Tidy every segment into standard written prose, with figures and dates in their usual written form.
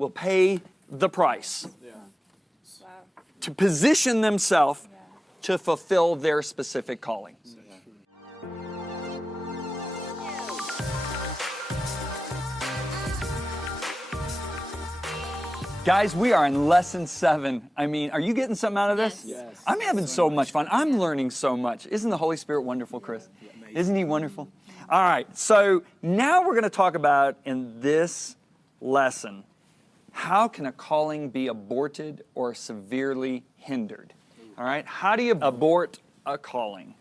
will pay the price Wow. to position themselves to fulfill their specific calling. Guys, we are in lesson 7. I mean, are you getting something out of this? Yes. I'm having so much fun. I'm learning so much. Isn't the Holy Spirit wonderful, Chris? Isn't He wonderful? All right, so now we're going to talk about in this lesson, how can a calling be aborted or severely hindered? All right, how do you abort a calling?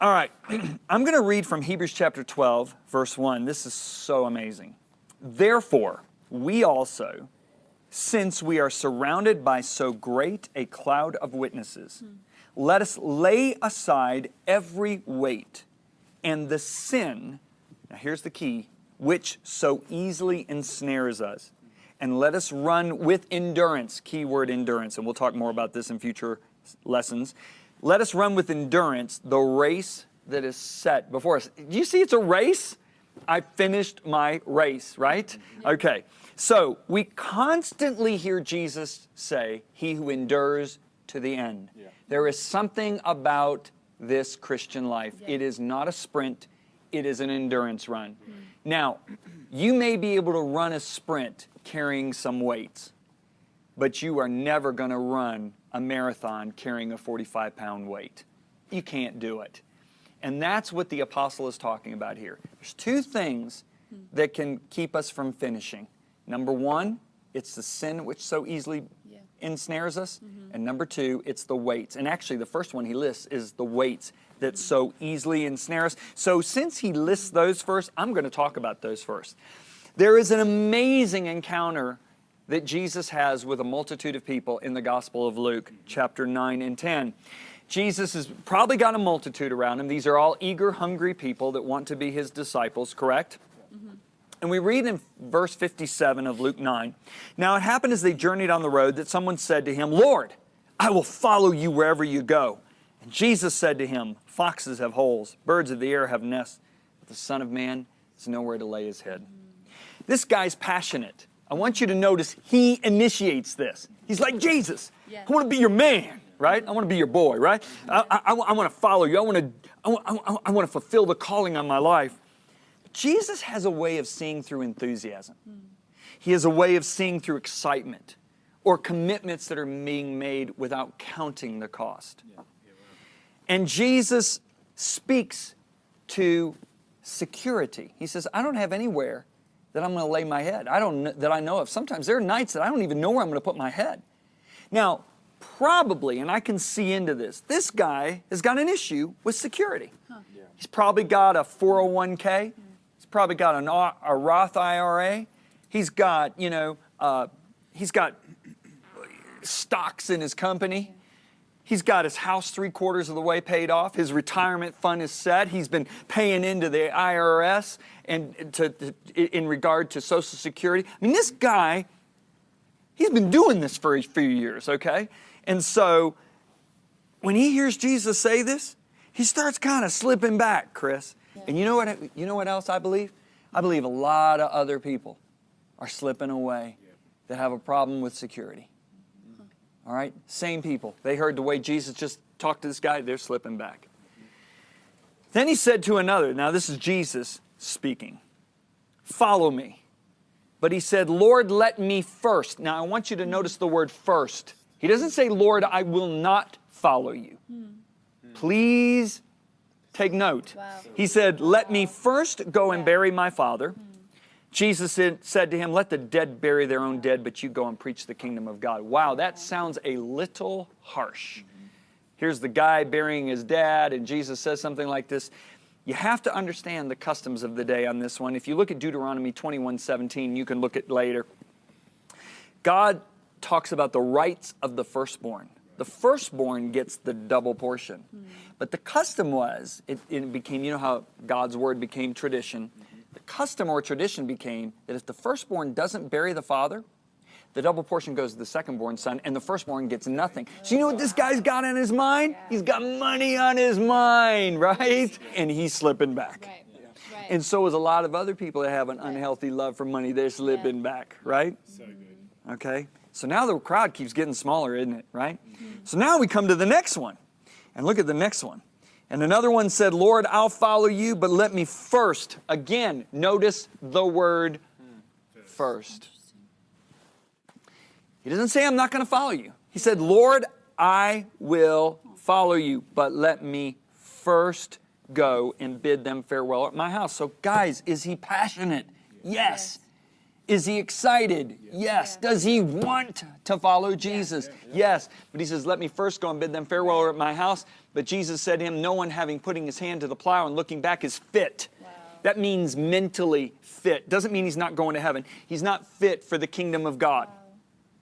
All right, I'm going to read from Hebrews chapter 12, verse 1. This is so amazing. Therefore, we also, since we are surrounded by so great a cloud of witnesses, let us lay aside every weight and the sin, now here's the key, which so easily ensnares us, and let us run with endurance, keyword endurance, and we'll talk more about this in future lessons. Let us run with endurance the race that is set before us. Do you see it's a race? I finished my race, right? Okay, so we constantly hear Jesus say, he who endures to the end. There is something about this Christian life. It is not a sprint, it is an endurance run. Now, you may be able to run a sprint carrying some weights, but you are never going to run a marathon carrying a 45-pound weight. You can't do it. And that's what the apostle is talking about here. There's 2 things that can keep us from finishing. Number 1, it's the sin which so easily ensnares us. And number 2, it's the weights. And actually, the first one he lists is the weights that so easily ensnare us. So since he lists those first, I'm going to talk about those first. There is an amazing encounter that Jesus has with a multitude of people in the Gospel of Luke, chapter 9 and 10. Jesus has probably got a multitude around him. These are all eager, hungry people that want to be his disciples, correct? And we read in verse 57 of Luke 9, now it happened as they journeyed on the road that someone said to him, Lord, I will follow you wherever you go. And Jesus said to him, foxes have holes, birds of the air have nests, but the Son of Man has nowhere to lay his head. This guy's passionate. I want you to notice he initiates this. He's like, Jesus, I want to be your man. Right? I want to be your boy, right? I want to follow you. I want to fulfill the calling on my life. Jesus has a way of seeing through enthusiasm. He has a way of seeing through excitement or commitments that are being made without counting the cost. And Jesus speaks to security. He says, I don't have anywhere that I'm going to lay my head. That I know of. Sometimes there are nights that I don't even know where I'm going to put my head. Now, probably, and I can see into this guy has got an issue with security. He's probably got a 401k. He's probably got a Roth IRA. He's got, he's got stocks in his company. He's got his house 3/4 of the way paid off. His retirement fund is set. He's been paying into the IRS and in regard to Social Security. I mean, this guy, he's been doing this for a few years, okay? And so when he hears Jesus say this, he starts kind of slipping back, Chris. And you know what else I believe? I believe a lot of other people are slipping away that have a problem with security. All right? Same people. They heard the way Jesus just talked to this guy, they're slipping back. Then he said to another, now this is Jesus speaking, follow me. But he said, Lord, let me first. Now I want you to notice the word first. He doesn't say, Lord, I will not follow you. Please take note. He said, let me first go and bury my father. Jesus said to him, let the dead bury their own dead, but you go and preach the kingdom of God. Wow, that sounds a little harsh. Here's the guy burying his dad, and Jesus says something like this. You have to understand the customs of the day on this one. If you look at Deuteronomy 21:17, you can look at later. God talks about the rights of the firstborn. The firstborn gets the double portion. But the custom was, it became, you know how God's word became tradition? The custom or tradition became that if the firstborn doesn't bury the father, the double portion goes to the secondborn son, and the firstborn gets nothing. So you know what this guy's got on his mind? He's got money on his mind, right? And he's slipping back. And so is a lot of other people that have an unhealthy love for money. They're slipping back, right? So good. Okay. So now the crowd keeps getting smaller, isn't it? Right? So now we come to the next one. And look at the next one. And another one said, Lord, I'll follow you, but let me first. Again, notice the word first. He doesn't say, I'm not going to follow you. He said, Lord, I will follow you, but let me first go and bid them farewell at my house. So guys, is he passionate? Yes. Is he excited? Yes. Does he want to follow Jesus? Yes. But he says, let me first go and bid them farewell at my house. But Jesus said to him, no one having putting his hand to the plow and looking back is fit. Wow. That means mentally fit. Doesn't mean he's not going to heaven. He's not fit for the kingdom of God. Wow.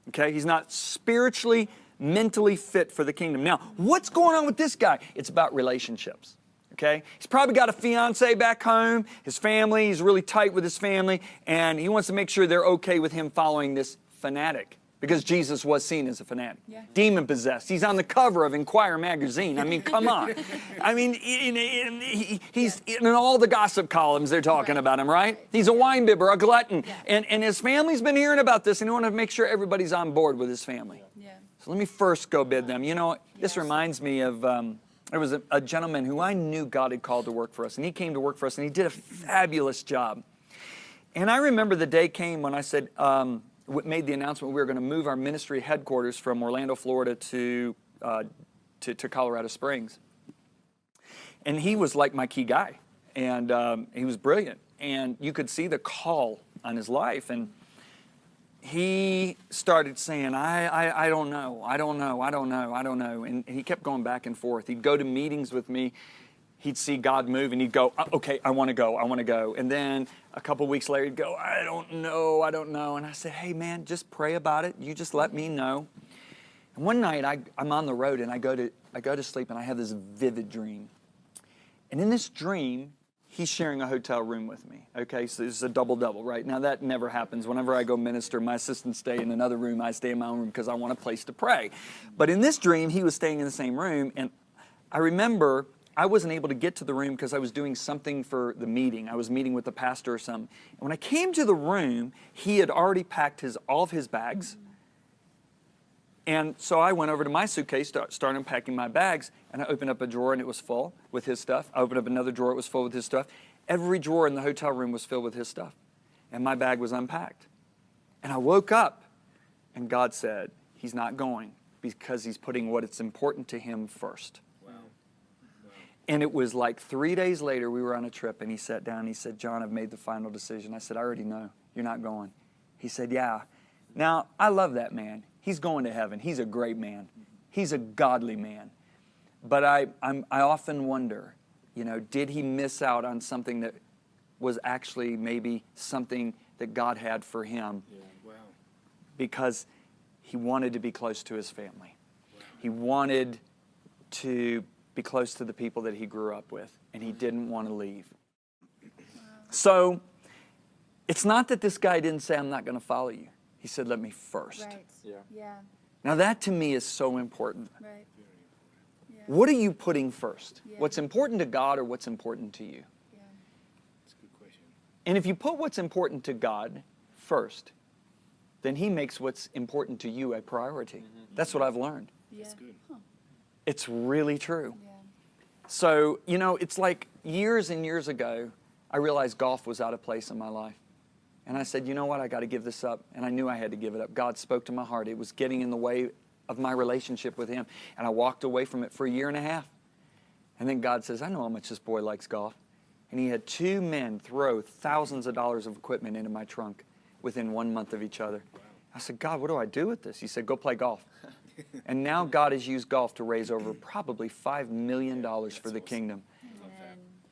Okay? He's not spiritually, mentally fit for the kingdom. Now, what's going on with this guy? It's about relationships. Okay? He's probably got a fiance back home, his family, he's really tight with his family, and he wants to make sure they're okay with him following this fanatic, because Jesus was seen as a fanatic. Yeah. Demon-possessed. He's on the cover of Inquirer magazine. I mean, come on. I mean, he's in all the gossip columns, they're talking about him, right? He's a wine bibber, a glutton, and his family's been hearing about this, and he wants to make sure everybody's on board with his family. Yeah. So let me first go bid them. You know, this reminds me of... there was a gentleman who I knew God had called to work for us, and he came to work for us, and he did a fabulous job. And I remember the day came when I said, made the announcement we were going to move our ministry headquarters from Orlando, Florida to Colorado Springs. And he was like my key guy, and he was brilliant, and you could see the call on his life. And he started saying, I don't know, I don't know, I don't know, I don't know. And he kept going back and forth. He'd go to meetings with me. He'd see God move, and he'd go, okay, I want to go, I want to go. And then a couple weeks later, he'd go, I don't know, I don't know. And I said, hey, man, just pray about it. You just let me know. And one night, I'm on the road, and I go to sleep, and I have this vivid dream. And in this dream, he's sharing a hotel room with me, okay? So this is a double-double, right? Now, that never happens. Whenever I go minister, my assistants stay in another room. I stay in my own room because I want a place to pray. But in this dream, he was staying in the same room, and I remember I wasn't able to get to the room because I was doing something for the meeting. I was meeting with the pastor or something. And when I came to the room, he had already packed all of his bags. And so I went over to my suitcase, started unpacking my bags, and I opened up a drawer, and it was full with his stuff. I opened up another drawer, it was full with his stuff. Every drawer in the hotel room was filled with his stuff. And my bag was unpacked. And I woke up, and God said, he's not going because he's putting what is important to him first. Wow. Wow. And it was like 3 days later, we were on a trip, and he sat down, and he said, John, I've made the final decision. I said, I already know. You're not going. He said, yeah. Now, I love that man. He's going to heaven. He's a great man. He's a godly man. But I often wonder, you know, did he miss out on something that was actually maybe something that God had for him? Yeah. Wow. Because he wanted to be close to his family. Wow. He wanted to be close to the people that he grew up with, and he didn't want to leave. Wow. So it's not that this guy didn't say, I'm not going to follow you. He said, let me first. Right. Yeah. Now that to me is so important. Right. Yeah. What are you putting first? Yeah. What's important to God or what's important to you? Yeah. That's a good question. And if you put what's important to God first, then he makes what's important to you a priority. Mm-hmm. That's what I've learned. Yeah. That's good. Huh. It's really true. Yeah. So, you know, it's like years and years ago, I realized golf was out of place in my life. And I said, you know what, I got to give this up. And I knew I had to give it up. God spoke to my heart. It was getting in the way of my relationship with him. And I walked away from it for a year and a half. And then God says, I know how much this boy likes golf. And he had 2 men throw thousands of dollars of equipment into my trunk within 1 month of each other. Wow. I said, God, what do I do with this? He said, go play golf. And now God has used golf to raise over probably $5 million for the kingdom.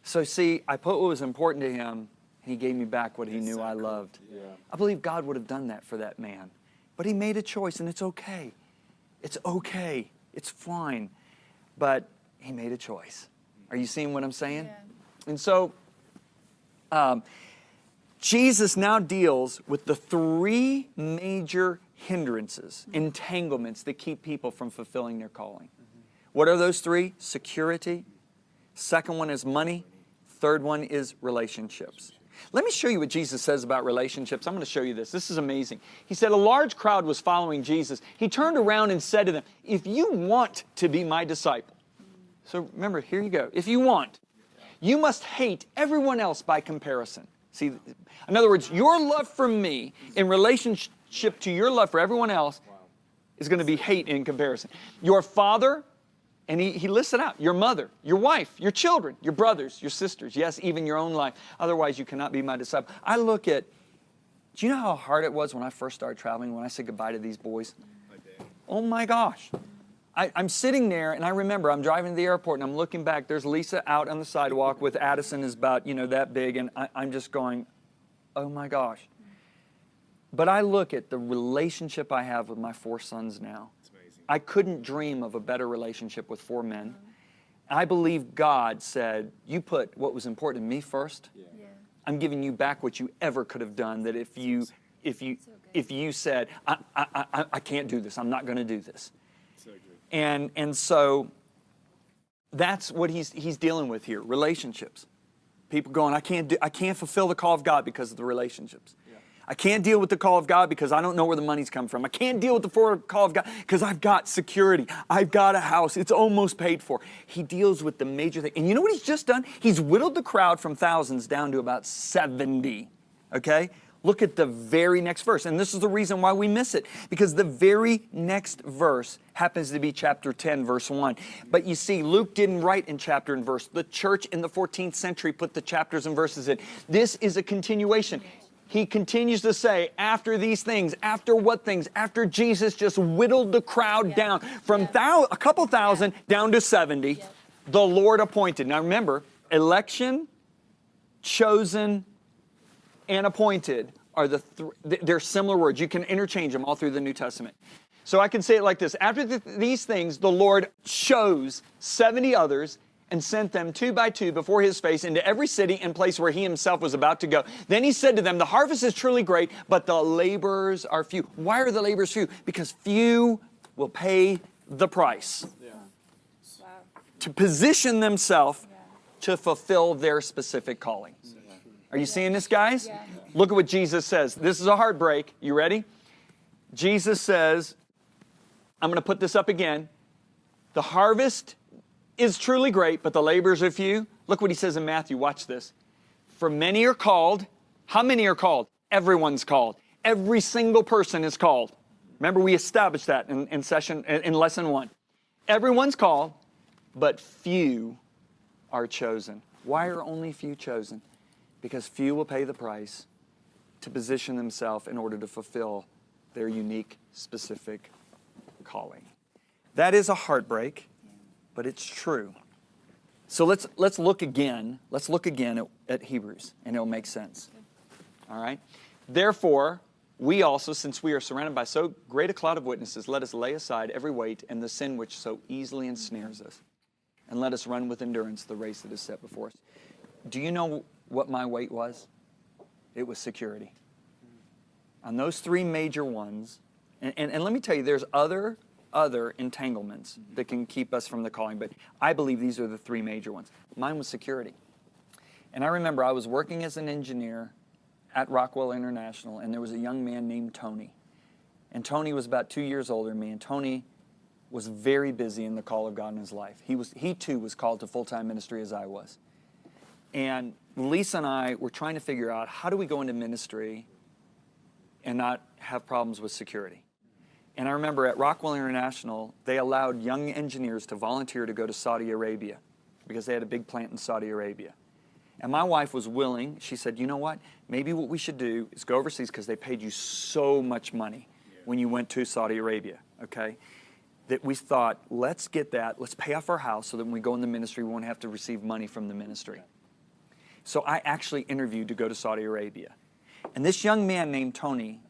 So see, I put what was important to him, and he gave me back what he knew I loved. Yeah. I believe God would have done that for that man. But he made a choice, and it's okay. It's okay. It's fine. But he made a choice. Are you seeing what I'm saying? Yeah. And so, Jesus now deals with the 3 major hindrances, entanglements that keep people from fulfilling their calling. What are those 3? Security. Second one is money. Third one is relationships. Let me show you what Jesus says about relationships. I'm going to show you this. This is amazing. He said a large crowd was following Jesus. He turned around and said to them, if you want to be my disciple, so remember, here you go. If you want, you must hate everyone else by comparison. See, in other words, your love for me in relationship to your love for everyone else is going to be hate in comparison. Your father, and he lists it out, your mother, your wife, your children, your brothers, your sisters, yes, even your own life. Otherwise, you cannot be my disciple. I look at, do you know how hard it was when I first started traveling, when I said goodbye to these boys? Oh my gosh. I'm sitting there, and I remember I'm driving to the airport, and I'm looking back. There's Lisa out on the sidewalk with Addison is about, that big, and I'm just going, oh my gosh. But I look at the relationship I have with my 4 sons now. I couldn't dream of a better relationship with 4 men. I believe God said, you put what was important to me first. Yeah. I'm giving you back what you ever could have done, that if you said, I can't do this, I'm not going to do this. And so that's what he's dealing with here, relationships. People going, I can't fulfill the call of God because of the relationships. Yeah. I can't deal with the call of God because I don't know where the money's come from. I can't deal with the call of God because I've got security. I've got a house. It's almost paid for. He deals with the major thing. And you know what he's just done? He's whittled the crowd from thousands down to about 70. Okay? Look at the very next verse. And this is the reason why we miss it. Because the very next verse happens to be chapter 10, verse 1. But you see, Luke didn't write in chapter and verse. The church in the 14th century put the chapters and verses in. This is a continuation. He continues to say, after these things, after what things? After Jesus just whittled the crowd down from a couple thousand down to 70, the Lord appointed. Now remember, election, chosen, and appointed are they're similar words. You can interchange them all through the New Testament. So I can say it like this. After these things, the Lord chose 70 others and sent them 2 by 2 before his face into every city and place where he himself was about to go. Then he said to them, the harvest is truly great, but the laborers are few. Why are the laborers few? Because few will pay the price to position themselves to fulfill their specific calling. Are you seeing this, guys? Yeah. Look at what Jesus says. This is a heartbreak. You ready? Jesus says, I'm going to put this up again. The harvest is truly great, but the laborers are few. Look what he says in Matthew. Watch this. For many are called. How many are called? Everyone's called. Every single person is called. Remember, we established that in lesson 1. Everyone's called, but few are chosen. Why are only few chosen? Because few will pay the price to position themselves in order to fulfill their unique, specific calling. That is a heartbreak, but it's true. So let's look again. Let's look again at Hebrews, and it'll make sense. All right? Therefore, we also, since we are surrounded by so great a cloud of witnesses, let us lay aside every weight and the sin which so easily ensnares us, and let us run with endurance the race that is set before us. Do you know what my weight was? It was security. On those 3 major ones, and let me tell you, there's other entanglements that can keep us from the calling, but I believe these are the 3 major ones. Mine was security. And I remember I was working as an engineer at Rockwell International, and there was a young man named Tony. And Tony was about 2 years older than me, and Tony was very busy in the call of God in his life. He too was called to full-time ministry as I was. And Lisa and I were trying to figure out, how do we go into ministry and not have problems with security? And I remember at Rockwell International, they allowed young engineers to volunteer to go to Saudi Arabia because they had a big plant in Saudi Arabia. And my wife was willing. She said, you know what? Maybe what we should do is go overseas because they paid you so much money when you went to Saudi Arabia, okay? That we thought, let's get that. Let's pay off our house so that when we go in the ministry, we won't have to receive money from the ministry. So I actually interviewed to go to Saudi Arabia. And this young man named Tony,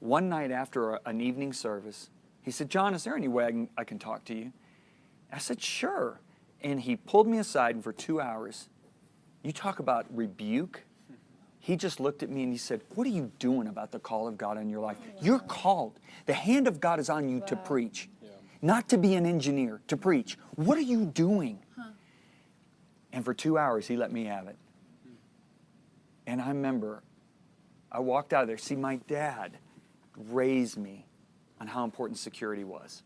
one night after an evening service, he said, John, is there any way I can talk to you? I said, sure. And he pulled me aside, and for 2 hours, you talk about rebuke. He just looked at me and he said, what are you doing about the call of God in your life? You're called. The hand of God is on you to preach, not to be an engineer, to preach. What are you doing? And for 2 hours, he let me have it. And I remember I walked out of there. See, my dad raised me on how important security was.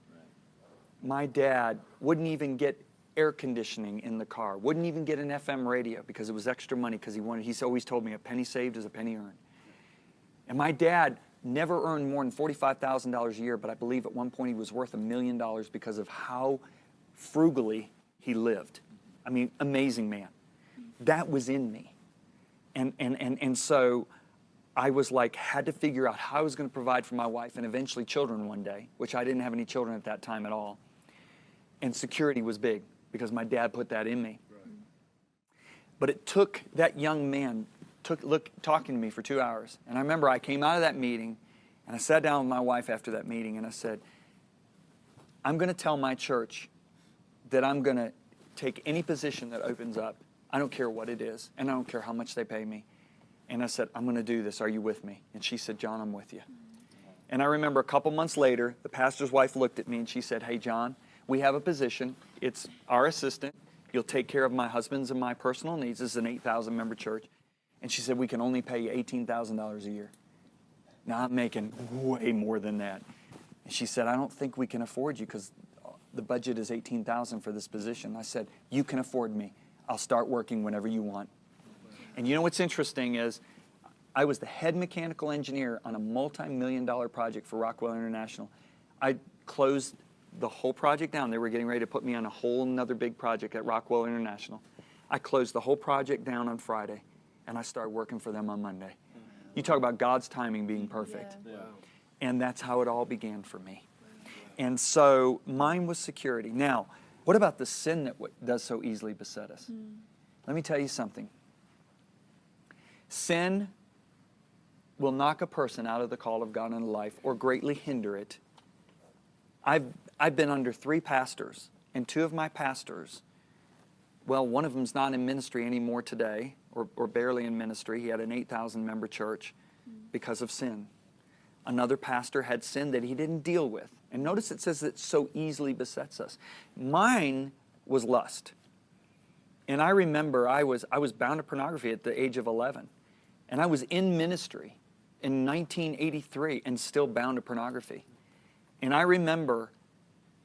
My dad wouldn't even get air conditioning in the car, wouldn't even get an FM radio because it was extra money because he's always told me a penny saved is a penny earned. And my dad never earned more than $45,000 a year, but I believe at one point he was worth $1 million because of how frugally he lived. I mean, amazing man. That was in me. And so I was like, had to figure out how I was going to provide for my wife and eventually children one day, which I didn't have any children at that time at all. And security was big because my dad put that in me. Right. But it took that young man talking to me for 2 hours. And I remember I came out of that meeting and I sat down with my wife after that meeting and I said, I'm going to tell my church that I'm going to take any position that opens up. I don't care what it is, and I don't care how much they pay me. And I said, I'm going to do this. Are you with me? And she said, John, I'm with you. And I remember a couple months later, the pastor's wife looked at me and she said, hey, John, we have a position. It's our assistant. You'll take care of my husband's and my personal needs. This is an 8,000 member church. And she said, we can only pay you $18,000 a year. Now I'm making way more than that. And she said, I don't think we can afford you because the budget is $18,000 for this position. I said, you can afford me. I'll start working whenever you want. And you know what's interesting is I was the head mechanical engineer on a multi-million-dollar project for Rockwell International. I closed the whole project down. They were getting ready to put me on a whole nother big project at Rockwell International. I closed the whole project down on Friday, and I started working for them on Monday. You talk about God's timing being perfect. Yeah. And that's how it all began for me. And so mine was security. Now, what about the sin that does so easily beset us? Let me tell you something. Sin will knock a person out of the call of God in life or greatly hinder it. I've been under 3 pastors, and 2 of my pastors, well, one of them's not in ministry anymore today, or barely in ministry. He had an 8,000 member church because of sin. Another pastor had sin that he didn't deal with. And notice it says that so easily besets us. Mine was lust. And I remember I was bound to pornography at the age of 11. And I was in ministry in 1983 and still bound to pornography. And I remember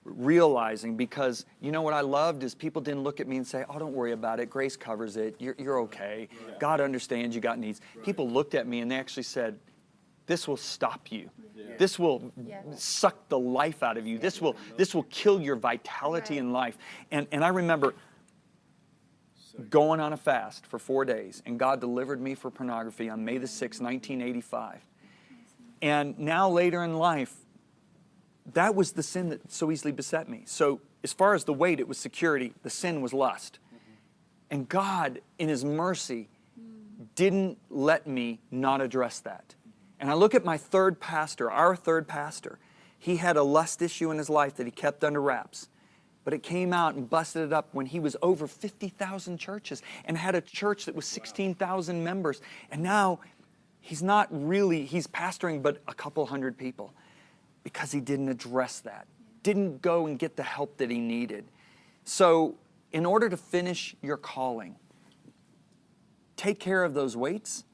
realizing, because you know what I loved is people didn't look at me and say, oh, don't worry about it. Grace covers it. You're okay. Right. God understands you got needs. Right. People looked at me and they actually said, this will stop you. Yeah. This will suck the life out of you. This will kill your vitality in life. And I remember going on a fast for 4 days, and God delivered me for pornography on May the 6th, 1985. And now later in life, that was the sin that so easily beset me. So as far as the weight, it was security. The sin was lust. And God, in His mercy, didn't let me not address that. And I look at my third pastor, our third pastor. He had a lust issue in his life that he kept under wraps. But it came out and busted it up when he was over 50,000 churches and had a church that was 16,000 members. And now he's pastoring but a couple hundred people because he didn't address that. Didn't go and get the help that he needed. So in order to finish your calling, take care of those weights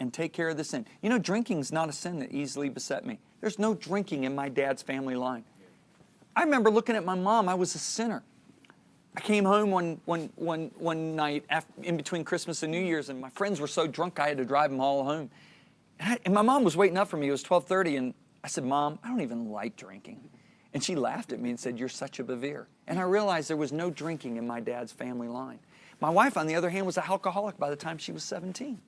and take care of the sin. You know, drinking's not a sin that easily beset me. There's no drinking in my dad's family line. I remember looking at my mom. I was a sinner. I came home one night in between Christmas and New Year's, and my friends were so drunk I had to drive them all home. And my mom was waiting up for me. It was 12:30, and I said, Mom, I don't even like drinking. And she laughed at me and said, you're such a Bevere. And I realized there was no drinking in my dad's family line. My wife, on the other hand, was an alcoholic by the time she was 17.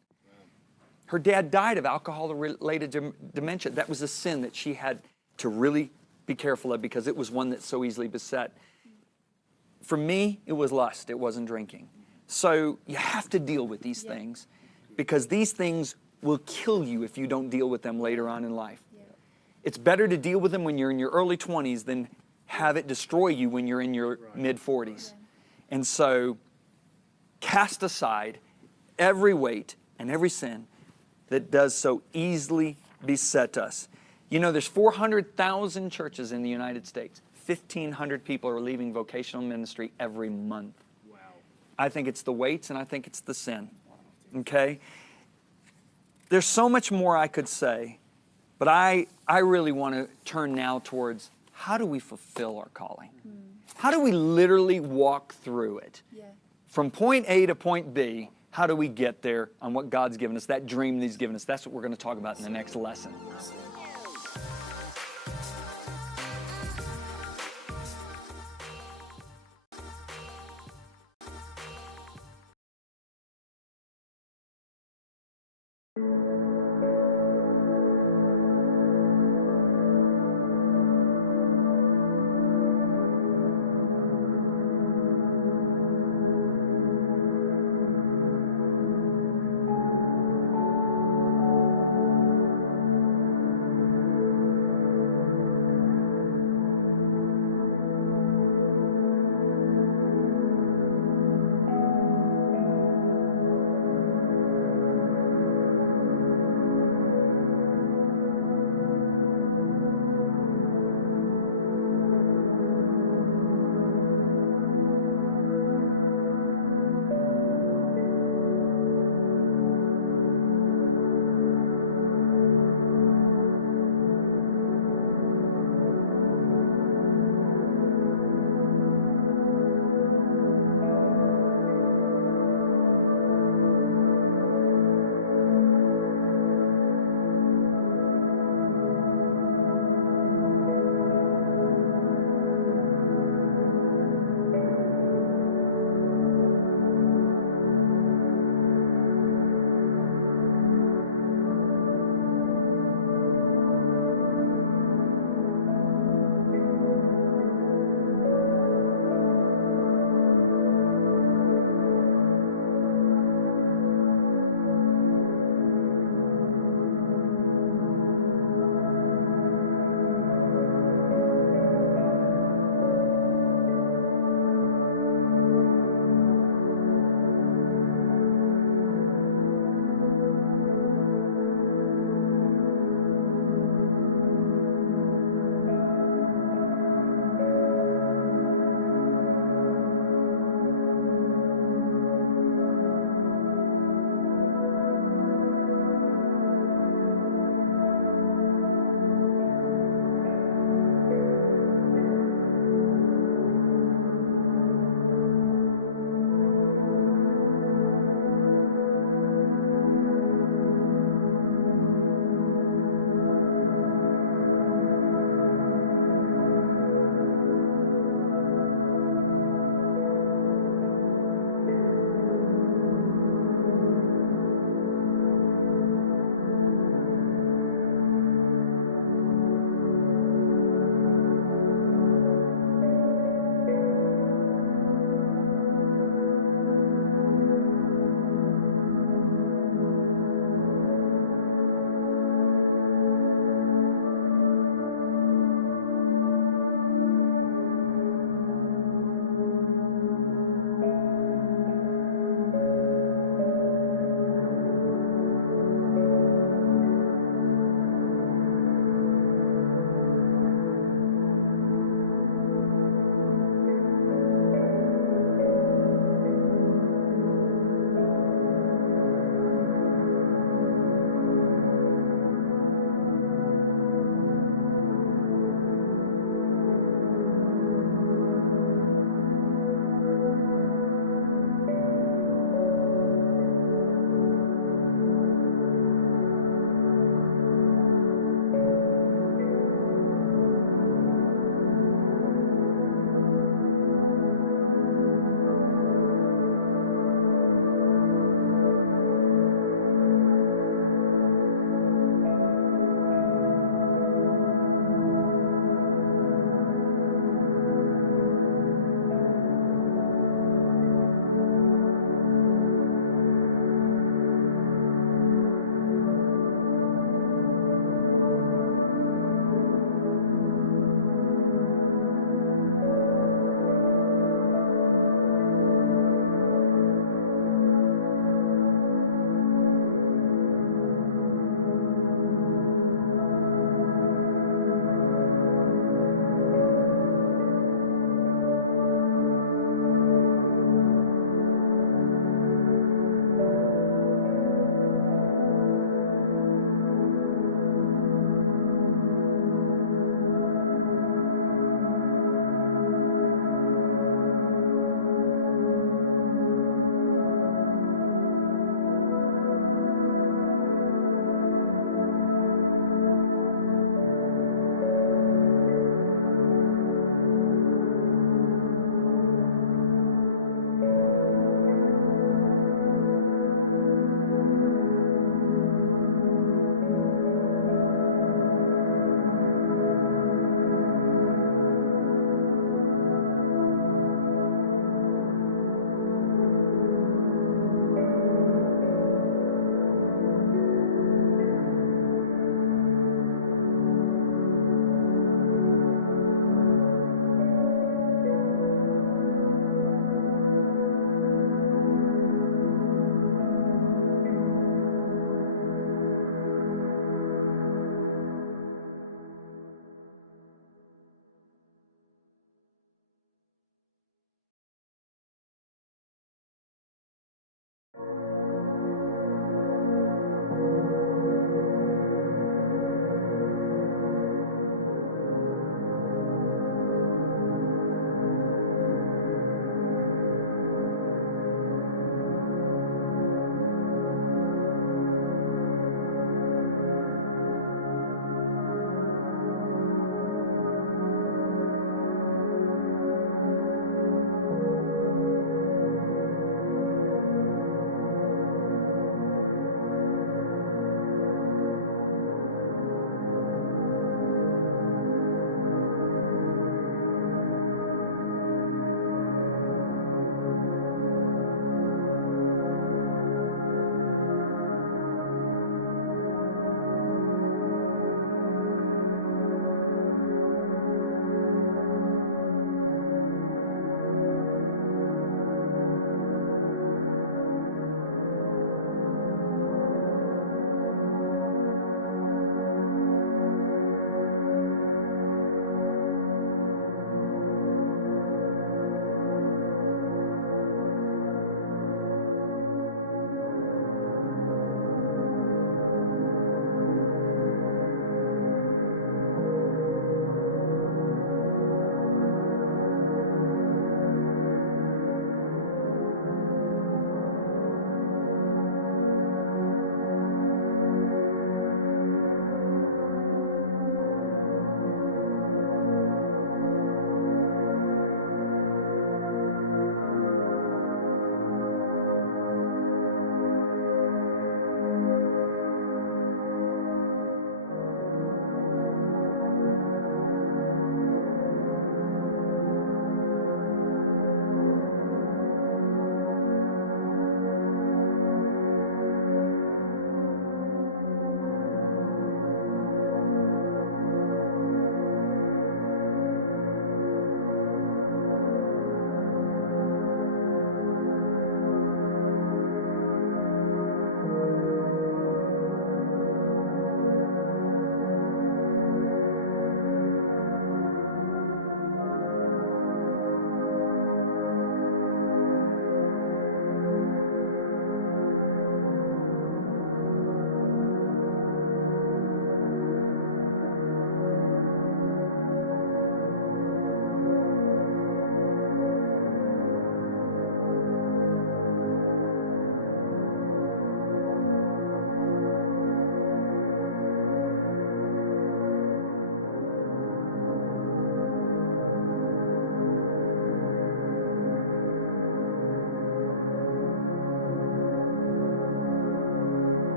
Her dad died of alcohol-related dementia. That was a sin that she had to really be careful of because it was one that so easily beset. For me, it was lust. It wasn't drinking. So you have to deal with these things because these things will kill you if you don't deal with them later on in life. It's better to deal with them when you're in your early 20s than have it destroy you when you're in your mid-40s. And so cast aside every weight and every sin that does so easily beset us. You know, there's 400,000 churches in the United States. 1,500 people are leaving vocational ministry every month. Wow. I think it's the weights, and I think it's the sin. Okay? There's so much more I could say, but I really want to turn now towards how do we fulfill our calling? How do we literally walk through it? Yeah. From point A to point B, how do we get there on what God's given us, that dream that He's given us? That's what we're going to talk about in the next lesson.